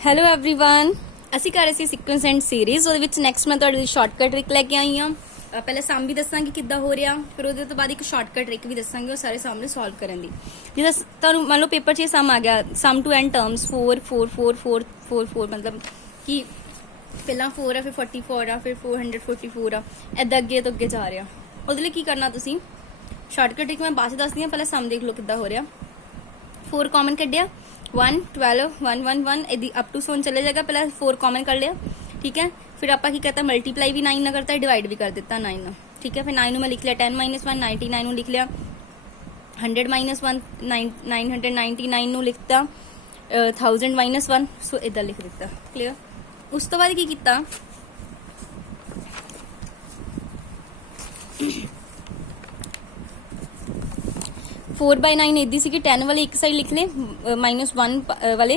Hello everyone ਅਸੀਂ ਕਰ ਰਹੇ ਸੀ ਸੀਕੁਐਂਸ ਐਂਡ ਸੀਰੀਜ਼ ਉਹਦੇ ਵਿੱਚ ਨੈਕਸਟ ਮੈਂ ਤੁਹਾਡੇ ਲਈ ਸ਼ਾਰਟਕਟ ਟ੍ਰਿਕ ਲੈ ਕੇ ਆਈ ਹਾਂ। ਪਹਿਲੇ ਸਮ ਵੀ ਦੱਸਾਂਗੀ ਕਿੱਦਾਂ ਹੋ ਰਿਹਾ, ਫਿਰ ਉਹਦੇ ਤੋਂ ਬਾਅਦ ਇੱਕ ਸ਼ਾਰਟਕਟ ਟ੍ਰਿਕ ਵੀ ਦੱਸਾਂਗੀ ਉਹ ਸਾਰੇ ਸਾਹਮਣੇ ਸੋਲਵ ਕਰਨ ਦੀ। ਜਿੱਦਾਂ ਤੁਹਾਨੂੰ ਮੰਨ ਲਓ ਪੇਪਰ 'ਚ ਇਹ ਸਮ ਆ ਗਿਆ, ਸਮ ਟੂ ਐਂਡ ਟਰਮਸ 4 4 4 4 4 4 मतलब ਕਿ ਪਹਿਲਾਂ 4 ਆ, ਫਿਰ 44 ਆ, ਫਿਰ 444 ਆ, ਐਦਾਂ ਅੱਗੇ ਤੋਂ ਅੱਗੇ ਜਾ ਰਿਹਾ। ਉਹਦੇ ਲਈ ਕੀ ਕਰਨਾ ਤੁਸੀਂ, ਸ਼ਾਰਟਕਟ ਟ੍ਰਿਕ ਮੈਂ ਬਾਅਦ 'ਚ ਦੱਸਦੀ ਹਾਂ, ਪਹਿਲਾਂ ਸਮ ਦੇਖ ਲਓ ਕਿੱਦਾਂ ਹੋ ਰਿਹਾ। 4 कॉमन कट दिया, 1 12 1 1 1 यदि अप टू सोन चले जाएगा। पहले 4 कॉमन कर लिया, ठीक है। फिर आपका की कहता है मल्टीप्लाई भी 9 ना करता है, डिवाइड भी कर देता 9 ना, ठीक है। फिर 9 मैं लिख लिया 10 -1 99 लिख लिया, 100 -1 999 लिखता, 1000 -1 सो इधर लिख देता। क्लियर। उस तो बाद की किया 4/9 इदी सी 10 वाले एक साइड लिख ले, -1 वाले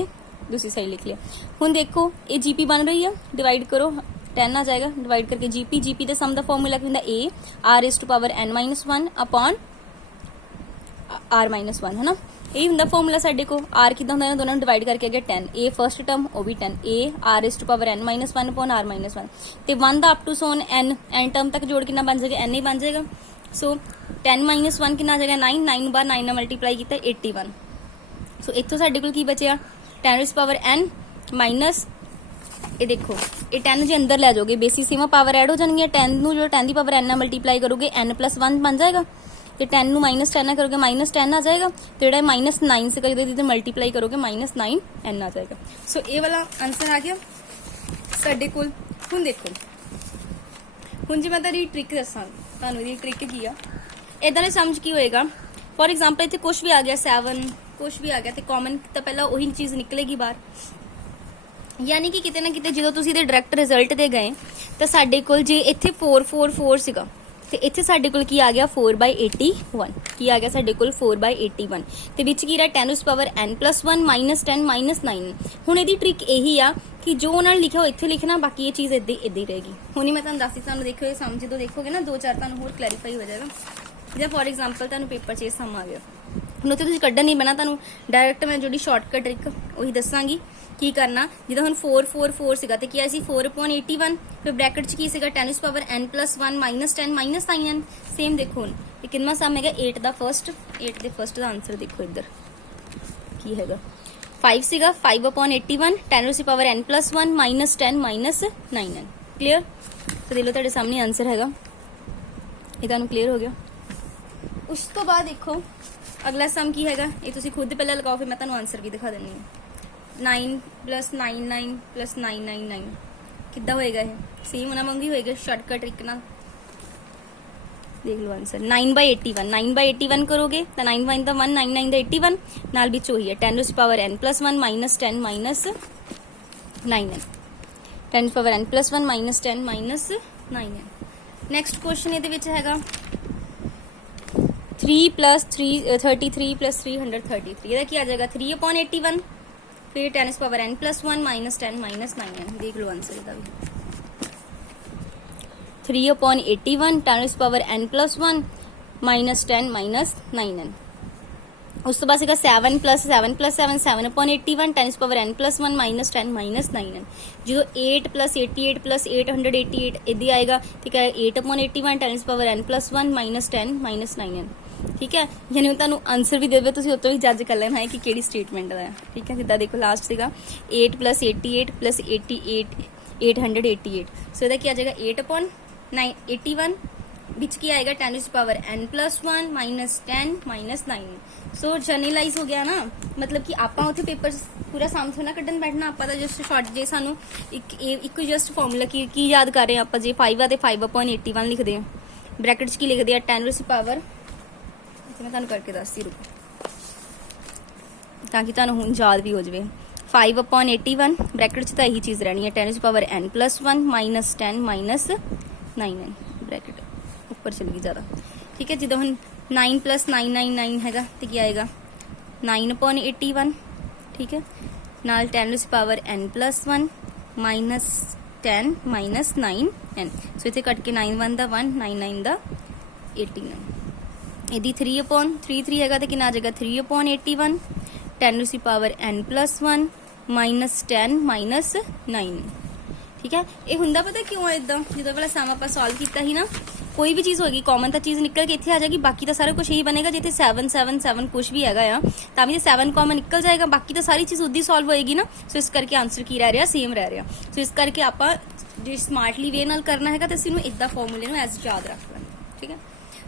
दूसरी साइड लिख लिया। हुण देखो ये जीपी बन रही है, डिवाइड करो 10 आ जाएगा, डिवाइड करके जीपी दा सम दा फॉर्मूला की हुंदा a r⁻n-1 अपॉन r-1 है ना। यही हुंदा फॉर्मूला साडे को। r किदां हुंदा, दोनों डिवाइड करके आ गया 10, a फर्स्ट टर्म वो भी 10, a r⁻n-1 अपॉन r-1 ते 1 दा अप टू सोन n टर्म तक जोड़ कितना बन जाएगा, n ही बन जाएगा। सो 10 -1 कितना आ जाएगा 9, 9 बार 9 ਨਾਲ ਮਲਟੀਪਲਾਈ ਕੀਤਾ 81। ਸੋ ਇੱਥੋਂ ਸਾਡੇ ਕੋਲ ਕੀ ਬਚਿਆ 10⁻n ਮਾਈਨਸ ਇਹ ਦੇਖੋ ਇਹ 10 ਜੇ ਅੰਦਰ ਲੈ ਜਾਓਗੇ ਬੇਸਿਸ ਸੀਮਾ ਪਾਵਰ ਐਡ ਹੋ ਜਾਣਗੀਆਂ। 10 ਨੂੰ ਜੋ 10 ਦੀ ਪਾਵਰ n ਨਾਲ ਮਲਟੀਪਲਾਈ ਕਰੋਗੇ n+1 ਬਣ ਜਾਏਗਾ, ਤੇ 10 ਨੂੰ -10 ਨਾਲ ਕਰੋਗੇ -10 ਆ ਜਾਏਗਾ, ਤੇ ਜਿਹੜਾ -9 से करके इधर मल्टीप्लाई करोगे -9n आ जाएगा। सो ਇਹ ਵਾਲਾ ਆਨਸਰ ਆ ਗਿਆ ਸਾਡੇ ਕੋਲ। ਹੁਣ ਦੇਖੋ ਹੁਣ ਜੇ ਮੈਂ ਤੁਹਾਡੀ ਟ੍ਰਿਕ ਦੱਸਾਂ, ਤੁਹਾਨੂੰ ਇਹਦੀ ਟ੍ਰਿਕ ਕੀ ਆ, ਇਦਾਂ ਦੇ ਸਮਝ ਕੀ ਹੋਏਗਾ। ਫੋਰ ਐਗਜ਼ਾਮਪਲ ਇੱਥੇ ਕੁਛ ਵੀ ਆ ਗਿਆ 7 ਕੁਛ ਵੀ ਆ ਗਿਆ ਤੇ ਕਾਮਨ ਤਾਂ ਪਹਿਲਾਂ ਉਹੀ ਚੀਜ਼ ਨਿਕਲੇਗੀ ਬਾਹਰ। ਯਾਨੀ ਕਿ ਕਿਤੇ ਨਾ ਕਿਤੇ ਜਦੋਂ ਤੁਸੀਂ ਇਹਦੇ ਡਾਇਰੈਕਟ ਰਿਜ਼ਲਟ ਤੇ ਗਏ ਤਾਂ ਸਾਡੇ ਕੋਲ ਜੇ ਇੱਥੇ 4 4 4 ਸੀਗਾ ਤੇ ਇੱਥੇ ਸਾਡੇ ਕੋਲ ਕੀ ਆ ਗਿਆ 4/81। ਕੀ ਆ ਗਿਆ ਸਾਡੇ ਕੋਲ 4/81 ਤੇ ਵਿੱਚ ਕੀ ਰਿਹਾ 10⁻n+1 -10 -9। ਹੁਣ ਇਹਦੀ ਟ੍ਰਿਕ ਇਹੀ ਆ ਕਿ ਜੋ ਉਹਨਾਂ ਨੇ ਲਿਖਿਆ ਉਹ ਇੱਥੇ ਲਿਖਣਾ, ਬਾਕੀ ਇਹ ਚੀਜ਼ ਇੱਦਾਂ ਹੀ ਰਹੇਗੀ। ਹੁਣ ਹੀ ਮੈਂ ਤੁਹਾਨੂੰ ਦੱਸਦੀ, ਤੁਹਾਨੂੰ ਦੇਖਿਓ ਇਹ ਸਮ ਜਦੋਂ ਦੇਖੋਗੇ ਨਾ 2-4 ਤੁਹਾਨੂੰ ਹੋਰ ਕਲੈਰੀਫਾਈ ਹੋ ਜਾਏਗਾ। ਜਿਵੇਂ ਫੋਰ ਐਗਜ਼ਾਮਪਲ ਤੁਹਾਨੂੰ ਪੇਪਰ 'ਚ ਇਹ ਸਮ ਆ ਗਿਆ, ਹੁਣ ਉੱਥੇ ਤੁਸੀਂ ਕੱਢਣ ਨਹੀਂ ਪੈਣਾ, ਤੁਹਾਨੂੰ ਡਾਇਰੈਕਟ ਮੈਂ ਜਿਹੜੀ ਸ਼ਾਰਟਕਟ ਟ੍ਰਿਕ ਉਹੀ ਦੱਸਾਂਗੀ ਕੀ ਕਰਨਾ। ਜਿੱਦਾਂ ਹੁਣ 4 4 4 ਸੀਗਾ ਤੇ ਕੀ ਆਇਆ ਸੀ 4/81, ਫਿਰ ਬ੍ਰੈਕਟ 'ਚ ਕੀ ਸੀਗਾ 10⁻n+1 -10 -9n। ਸੇਮ ਦੇਖੋ ਹੁਣ ਇਹ ਕਿੰਨਾ ਸਮ ਹੈਗਾ 8 ਦਾ ਫਸਟ, 8 ਦੇ ਫਸਟ ਦਾ ਆਨਸਰ ਦੇਖੋ ਇੱਧਰ ਕੀ ਹੈਗਾ 5 ਸੀਗਾ 5/81 10⁻n+1 -10 -9n। ਕਲੀਅਰ। ਤੇ ਦੇ ਲਓ ਤੁਹਾਡੇ ਸਾਹਮਣੇ ਆਨਸਰ ਹੈਗਾ, ਇਹ ਤੁਹਾਨੂੰ ਕਲੀਅਰ ਹੋ ਗਿਆ। ਉਸ ਤੋਂ ਬਾਅਦ ਦੇਖੋ ਅਗਲਾ ਸਮ ਕੀ ਹੈਗਾ, ਇਹ ਤੁਸੀਂ ਖੁਦ ਪਹਿਲਾਂ ਲਗਾਓ, ਫਿਰ ਮੈਂ ਤੁਹਾਨੂੰ ਆਨਸਰ ਵੀ ਦਿਖਾ ਦਿੰਦੀ ਹਾਂ। 9 + 99 + 999 ਕਿੱਦਾਂ ਹੋਏਗਾ, ਇਹ ਸੇਮ ਉਹਨਾਂ ਵਾਂਗ ਹੀ ਹੋਏਗਾ ਸ਼ਾਰਟਕਟ ਟ੍ਰਿਕ ਨਾਲ। ਦੇਖ ਲਓ ਆਨਸਰ 9/81 9/81 ਕਰੋਗੇ ਤਾਂ 9 1 ਦਾ 1 9 9 ਦਾ 81 ਨਾਲ ਵਿੱਚ ਉਹੀ ਹੈ 10⁻n+1 -10 -9n 10⁻n+1 -10 -9n। Next question ਇਹਦੇ ਵਿੱਚ ਹੈਗਾ 3 + 33 + 333। ਇਹਦਾ ਕੀ ਆ ਜਾਏਗਾ 3/81 फिर 10⁻n+1 -10 -9n। देख लो आंसर ਇਹਦਾ ਵੀ 3/81 10⁻n+1 -10 -9n। ਉਸ ਤੋਂ ਬਾਅਦ ਸੀਗਾ 7 + 7 + 7 7/81 10⁻n+1 -10 -9n। ਜਦੋਂ 8 + 88 + 888 ਇਦਾਂ ਆਏਗਾ, ਠੀਕ ਹੈ 8/81 10⁻n+1 -10 -9n। ਠੀਕ ਹੈ, ਯਾਨੀ ਉਹ ਤੁਹਾਨੂੰ ਆਨਸਰ ਵੀ ਦੇਵੇ, ਤੁਸੀਂ ਉਤੋਂ ਹੀ ਜੱਜ ਕਰ ਲੈਣਾ ਹੈ ਕਿ ਕਿਹੜੀ ਸਟੇਟਮੈਂਟ ਦਾ ਹੈ। ਠੀਕ ਹੈ, ਜਿੱਦਾਂ ਦੇਖੋ ਲਾਸਟ ਸੀਗਾ 8 + 88 + 88 888। ਸੋ ਇਹਦਾ ਕੀ ਆ ਜਾਏਗਾ 8/81 ਵਿੱਚ ਕੀ ਆਏਗਾ 10⁻n+1 -10 -9। ਸੋ ਜਰਨਲਾਈਜ਼ ਹੋ ਗਿਆ ਨਾ, ਮਤਲਬ ਕਿ ਆਪਾਂ ਉੱਥੇ ਪੇਪਰ ਪੂਰਾ ਸਮ ਥੋੜਾ ਕੱਢਣ ਬੈਠਣਾ, ਆਪਾਂ ਤਾਂ ਜਸਟ ਸ਼ਾਰਟ ਜੇ ਸਾਨੂੰ ਇੱਕ ਜਸਟ ਫਾਰਮੂਲਾ ਕੀ ਯਾਦ ਕਰ ਰਹੇ ਆਪਾਂ, ਜੇ 5 ਆ ਤੇ 5/81 ਲਿਖਦੇ ਆ, ਬ੍ਰੈਕਟ 'ਚ ਕੀ ਲਿਖਦੇ ਆ 10⁻। ਮੈਂ ਤੁਹਾਨੂੰ ਕਰਕੇ ਦੱਸਦੀ ਰੁਕੋ ਤਾਂ ਕਿ ਤੁਹਾਨੂੰ ਹੁਣ ਯਾਦ ਵੀ ਹੋ ਜਾਵੇ। 5/81 ਬ੍ਰੈਕਟ 'ਚ ਤਾਂ ਇਹੀ ਚੀਜ਼ ਰਹਿਣੀ ਹੈ 10⁻n+1 -10 -9n। ਬ੍ਰੈਕਟ ਉੱਪਰ ਚਲੀ ਗਈ ਜ਼ਿਆਦਾ, ਠੀਕ ਹੈ। ਜਿੱਦਾਂ ਹੁਣ 9 + 999 ਹੈਗਾ ਤੇ ਕੀ ਆਏਗਾ 9/81, ਠੀਕ ਹੈ, ਨਾਲ 10⁻n+1 -10 -9n। ਸੋ ਇੱਥੇ ਕੱਟ ਕੇ 9 1 ਦਾ 1 9 9 ਦਾ 89। ਇਹਦੀ 3/33 ਹੈਗਾ ਤੇ ਕਿੰਨਾ ਆ ਜਾਏਗਾ 3/81 10⁻n+1 -10 -9 ठीक है। ये हुंदा पता क्यों है इदा, जो वाला सम आप सॉल्व किया ही ना, कोई भी चीज़ होगी कॉमन तो चीज़ निकल के इतने आ जाएगी, बाकी तो सारा कुछ यही बनेगा। जितने 7 7 7 कुछ भी है तो भी 7 कॉमन निकल जाएगा, बाकी तो सारी चीज़ उदी सॉल्व होएगी ना। सो इस करके आंसर की रह रहा सेम रह रहा। सो इस करके आप जो स्मार्टली वे नाल करना है तो इसी इदा फॉर्मूले में एज याद रख लेना ठीक है।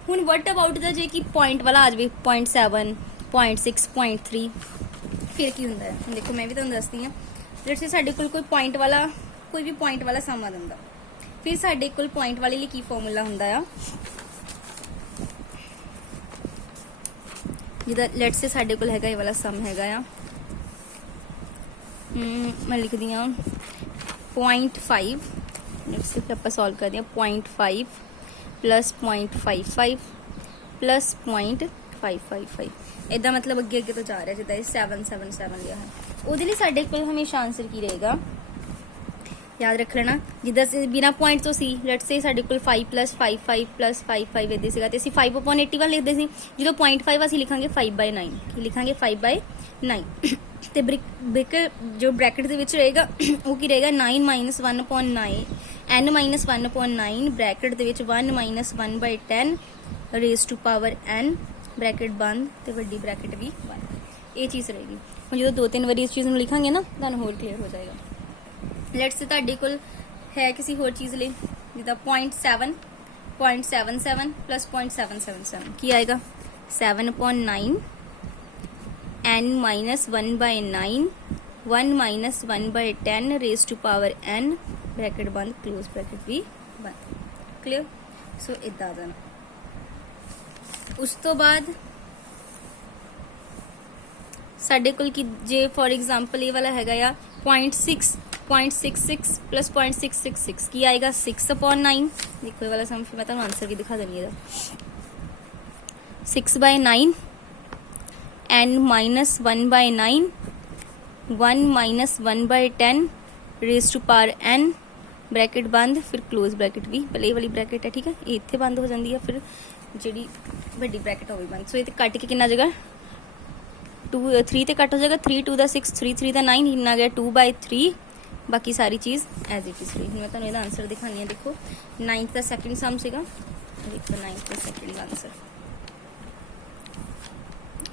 हुण वट अबाउट द जे कि पॉइंट वाला आ जाए 0.7 0.6 0.3 फिर की होंदा है। देखो मैं भी तुहानूं दसदी हाँ, लेट्स से साडे कोल कोई पॉइंट वाला कोई भी पॉइंट वाला सम आ जांदा, फिर साडे कोल पॉइंट वाले लिए की फॉर्मूला हुंदा आ, जिदा लेट्स से साडे कोल हैगा ये वाला सम हैगा आ, मैं लिखदी हाँ 0.5, लेट्स से आप सॉल्व करते हैं 0.5 प्लस 0.55 प्लस 0.555 इदा मतलब अगे अगे तो जा रहा है, जिदा 777 लिया है ਉਹਦੇ ਲਈ ਸਾਡੇ ਕੋਲ ਹਮੇਸ਼ਾ ਆਨਸਰ ਕੀ ਰਹੇਗਾ याद रख लेना। जिदा बिना पॉइंट तो सी लेट्स से साडे कोल 5 प्लस 5 5 प्लस 5 5 इदां सीगा ते असीं 5/81 लिखदे सी, जो 0.5 असीं लिखांगे 5/9 की लिखांगे 5/9 ते ब्रैकेट जो ब्रैकेट दे विच रहेगा वो की रहेगा 9 - 1/9 n - 1/9 ब्रैकेट दे विच 1 - 1/10 raise to power n bracket बंद ते वड्डी ब्रैकेट भी बंद, ये चीज़ रहेगी। हुण जो 2-3 बार इस चीज़ नूं लिखांगे ना तुहानूं होर क्लीयर हो जाएगा। लेट्स से तुहाडे कोल है किसी होर चीज़ लिए जिदा 0.7 0.77 प्लस 0.777 की आएगा 7/9 n - 1/9 1 - 1/10 raise to power n bracket बंद क्लोज ब्रैकेट भी बंद, क्लियर। सो इदा आ जाना। उस तो बाद साडे कोल की जे फॉर एग्जाम्पल ये वाला हैगा या 0.66 प्लस 0.666 की आएगा 6/9। देखो ये वाला सम मैं तुहानूं आंसर की दिखा देनी है 6/9 n - 1/9 1 - 1/10 raise to power n bracket बंद फिर क्लोज ब्रैकेट भी पहले ये वाली ब्रैकेट है ठीक है, ये इत्थे बंद हो जाती है, फिर जी वड्डी ब्रैकेट हो गई बंद। सो ये कट के कितना जगह 3 ते कट हो जाएगा, 3 2 6 3 3 9 कितना गया 2/3, बाकी सारी चीज़ एज इट इज रही। मैं तुहानूं इहदा आंसर दिखानी है, देखो 9th का सैकेंड सम सीगा, देखो 9th का सैकेंड आंसर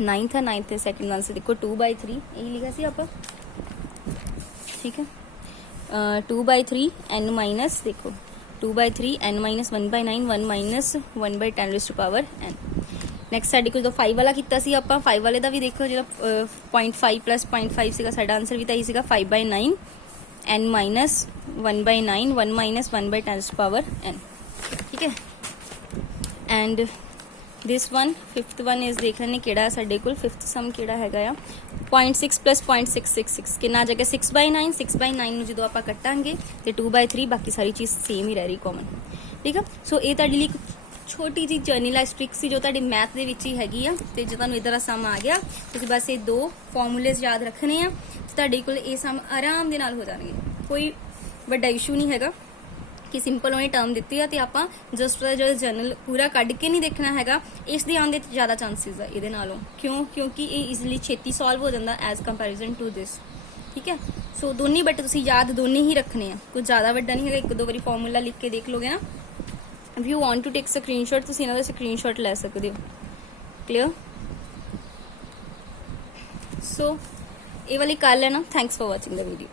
9th है, 9th सैकेंड आंसर देखो 2/3 यही लिखा सी आप ठीक है। 2/3 n माइनस देखो 2/3 n - 1/9 1 - 1/10 raise to power n। Next साडे कोल 5 वाला किया सी आपां, 5 वाले का भी देखो जो 0.5 प्लस 0.5 सीगा साडा आंसर भी तो यही सीगा 5/9 n - 1/9 1 - 1/10 raise to power n ठीक है। And this one 5th one is देख लेने केड़ा साडे कोल 5th सम केड़ा हैगा आ 0.6 प्लस 0.666 कितना जगह 6/9 6/9 नूं जदों आपां कट्टांगे ते 2/3 बाकी सारी चीज़ सेम ही रह रही कॉमन ठीक है। सो ये तुहाडे लई छोटी जी जर्नलाइज ट्रिक सी जो तुहाडे मैथ दे विच ही हैगी आ, ते जो तुहानूं इधर सम आ गया तुसीं बस ये 2 फॉर्मूलेज याद रखने आ ते तुहाडे कोल ये सम आराम दे नाल हो जाणगे, कोई वड्डा इशू नहीं हैगा कि सिंपल उन्हें टर्म दिती है तो आप जस्ट जो जर्नल पूरा कढ़ के नहीं देखना हैगा, इस दी आने के ज़्यादा चांसिस है ये नालों, क्यों क्योंकि ये ईजिली छेती सॉल्व हो जाता एज कंपैरिजन टू दिस ठीक है। सो दोनों बट तुसीं याद दोनों ही रखने हैं, कुछ ज़्यादा वड्डा नहीं है, 1-2 बारी फॉर्मूला लिख के देख लोगे ना। If you want to take screenshot तुसीं इन्हां दा स्क्रीनशॉट ले सकते हो, क्लियर। सो ये वाली कर लेना। Thanks for watching the video.